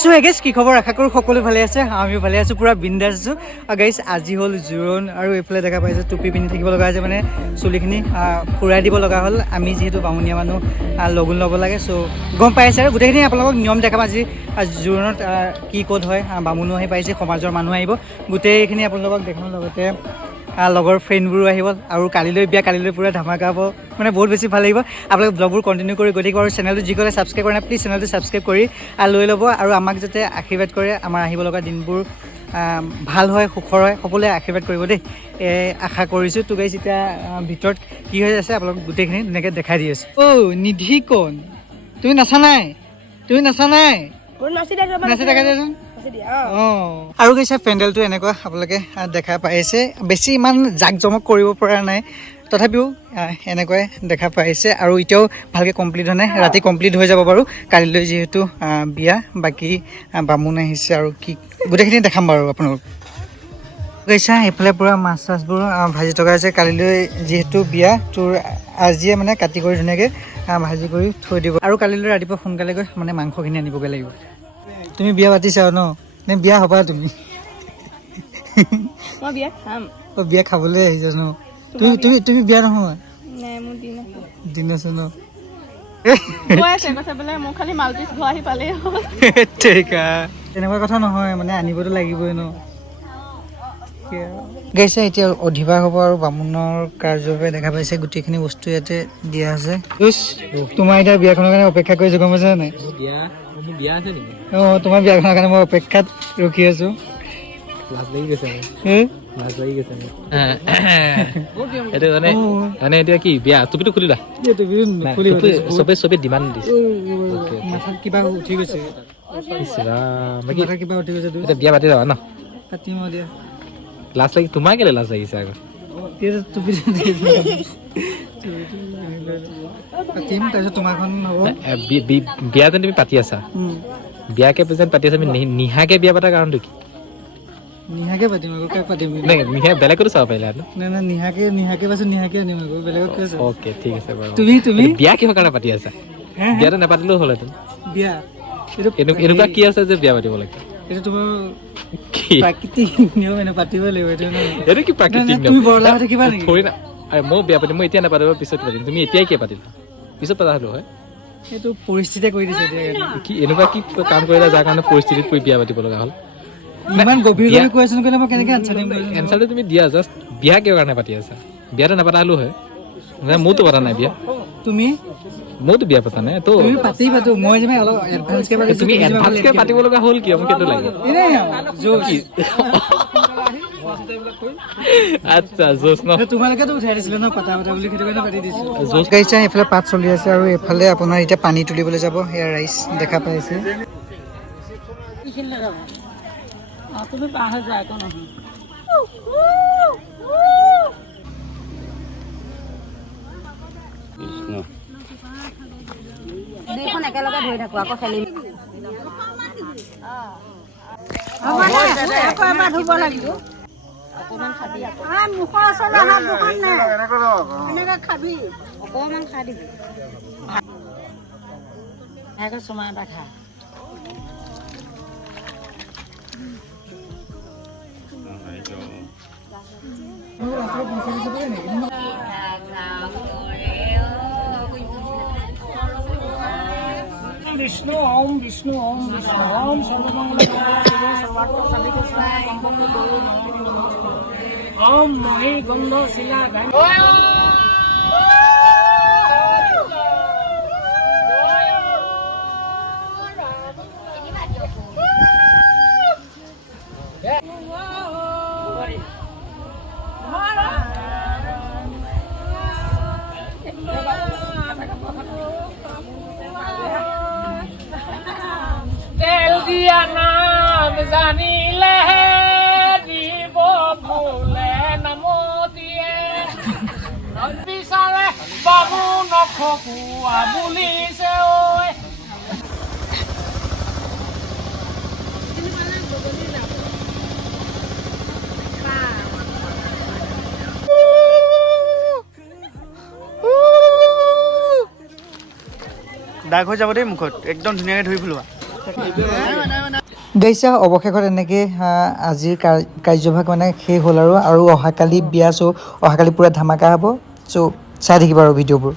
so guys কি খবৰ আশা কৰোঁ সকলো ভালে আছে আমিও ভালে আছোঁ পুৰা বিন্দাছ আছোঁ গাইজ আজি হ'ল জোৰোণ আৰু এইফালে দেখা পাইছে টুপি পিন্ধি থাকিব লগা হৈছে মানে চুলিখিনি ফুৰাই দিব লগা হ'ল আমি যিহেতু বামুণীয়া মানুহ লগুণ ল'ব লাগে চ' গম পাইছে আৰু গোটেইখিনি আপোনালোকক নিয়ম দেখাম আজি জোৰোণত কি ক'ত হয় বামুণো আহি পাইছে সমাজৰ মানুহ আহিব গোটেইখিনি আপোনালোকক দেখাম লগতে লগৰ ফ্ৰেণ্ডবোৰো আহিব আৰু কালিলৈ পুৰা ধামাকা হ'ব মানে বহুত বেছি ভাল লাগিব আপোনালোকে ব্লগবোৰ কণ্টিনিউ কৰি গৈ থাকিব আৰু চেনেলটো যিসকলে ছাবস্ক্ৰাইব কৰা নাই প্লিজ চেনেলটো ছাবস্ক্ৰাইব কৰি লৈ ল'ব আৰু আমাক যাতে আশীৰ্বাদ কৰে আমাৰ আহিব লগা দিনবোৰ ভাল হয় সুখৰ হয় সকলোৱে আশীৰ্বাদ কৰিব দেই আশা কৰিছোঁ তো গাইজ এতিয়া ভিতৰত কি হৈ আছে আপোনালোকক গোটেইখিনি ধুনীয়াকৈ দেখাই দি আছোঁ নিধি কোন তুমি নাচা নাই নাচি দেখাই দিয়াচোন আৰু গৈছে পেণ্ডেলটো এনেকুৱা আপোনালোকে দেখা পাইছে বেছি ইমান জাক জমক কৰিব পৰা নাই তথাপিও এনেকুৱাই দেখা পাইছে আৰু এতিয়াও ভালকৈ কমপ্লিট হোৱা নাই ৰাতি কমপ্লিট হৈ যাব বাৰু কালিলৈ যিহেতু বিয়া বাকী বামুণ আহিছে আৰু কি গোটেইখিনি দেখাম বাৰু আপোনালোক গৈছা এইফালে পূৰা মাছ চাছবোৰ ভাজি থকা আছে কালিলৈ যিহেতু বিয়া তোৰ আজিয়ে মানে কাটি কৰি ধুনীয়াকৈ ভাজি কৰি থৈ দিব আৰু কালিলৈ ৰাতিপুৱা সোনকালে গৈ মানে মাংসখিনি আনিবগৈ লাগিব তুমি বিয়া পাতিছা ন নে বিয়া হ'বা তুমি বিয়া খাবলৈ আহিছা ন তুমি বিয়া নহয় দিন আছে ন তেনেকুৱা কথা নহয় মানে আনিবতো লাগিবই ন গাইছে এতিয়া অধিবাস হ'ব আৰু বামুণৰ কাৰ্যৰ বাবে দেখা পাইছে গোটেইখিনি বস্তু ইয়াতে দিয়া আছে তোমাৰ এতিয়া বিয়াখনৰ কাৰণে অপেক্ষা কৰিছো গম পাইছা নাই তোমাৰ বিয়াখনৰ কাৰণে মই অপেক্ষাত ৰখি আছো এতিয়া কি বিয়া টুপিটো খুলিলা চবে ডিমাণ্ড দিছে কিবা উঠি গৈছে বিয়া পাতি যাবা ন পাতিম দিয়া লাজ লাগি তোমাৰ কেলে লাজ লাগিছে আকৌ পাতিম তাৰপিছত তোমাৰখন হ'ব বিয়া যেন তুমি পাতি আছা বিয়াকে যেন পাতি আছা আমি নিহাকে বিয়া পতাৰ কাৰণটো কি নিহাকে পাতিম আকৌ কাক পাতিম নিহা বেলেগতো চাব পাৰিলা নাই নিহাকে পাইছো নিহাকে আনিম আকৌ বেলেগত কি আছে অ'কে ঠিক আছে বাৰু তুমি বিয়া কিহৰ কাৰণে পাতি আছা বিয়াটো নাপাতিলেও হ'লহেঁতেন বিয়া এনেকুৱা কি আছে যে বিয়া পাতিব লাগে এইটো তোমাৰ প্ৰাকৃতিক নিয়ম এনে পাতিব লাগিব এইটো কি প্ৰাকৃতিক তুমি বৰলা হৈ থাকিবা নেকি মই বিয়া পাতিম মই এতিয়া নাপাতিব পিছত পাতিম তুমি এতিয়াই কিয় পাতিলা পিছত পতা হ'লো হয় এইটো পৰিস্থিতিয়ে কৰি দিছে কি এনেকুৱা কি কাম কৰিলা যাৰ কাৰণে পৰিস্থিতিত পৰি বিয়া পাতিব লগা হ'ল ইমান গভীৰভাৱে কুৱেশ্যন কৰিলে মই কেনেকৈ আনচাৰ দিম এনচাৰটো তুমি দিয়া জাষ্ট বিয়া কিয় কাৰণে পাতি আছা বিয়াটো নাপাতা হ'লো হয় মোৰতো পতা নাই বিয়া তুমি মইতো বিয়া পতা নাই তো পাতো মই যে অলপ এডভান্সকে তুমি এডভান্সকে পাতিব লগা হ'ল কিয় মোক সেইটো লাগে আচ্ছা জোচ ন তোমালোকেতো উঠাই দিছিলে ন পাতা বুলি সেইটো কাৰণে পাতি দিছো জোচ গাইছা এইফালে পাত চলি আছে আৰু এইফালে আপোনাৰ এতিয়া পানী তুলিবলৈ যাব সেয়া ৰাইচ দেখা পাইছে তুমি পাৰ হৈ যায় একো নহয় দুইখন একেলগে ধৰি থাকো আকৌ খেলিম ধুব লাগিব মুখৰ ওচৰলৈ হাত দুখন নে এনেকৈ খাবি অকণমান খাই দিবি চুমা এটা খা विष्णु ओम विष्णु ओम विष्णु ओम सर्वमंगलमंगल सर्वार्थ साधिके ओम मही गंध शिला নাম জানিলে দিব ভুলে নামতিয়ে বিচাৰে বাবু নখকুৱা বুলিছে ঐ দাগ হৈ যাব দেই মুখত একদম ধুনীয়াকৈ ধুই ফুলোৱা গাইছা অৱশেষত এনেকৈ আজিৰ কাৰ্যভাগ মানে শেষ হ'ল আৰু অহাকালি বিয়া চ' অহাকালি পূৰা ধামাকা হ'ব চ' চাই থাকিবা আৰু ভিডিঅ'বোৰ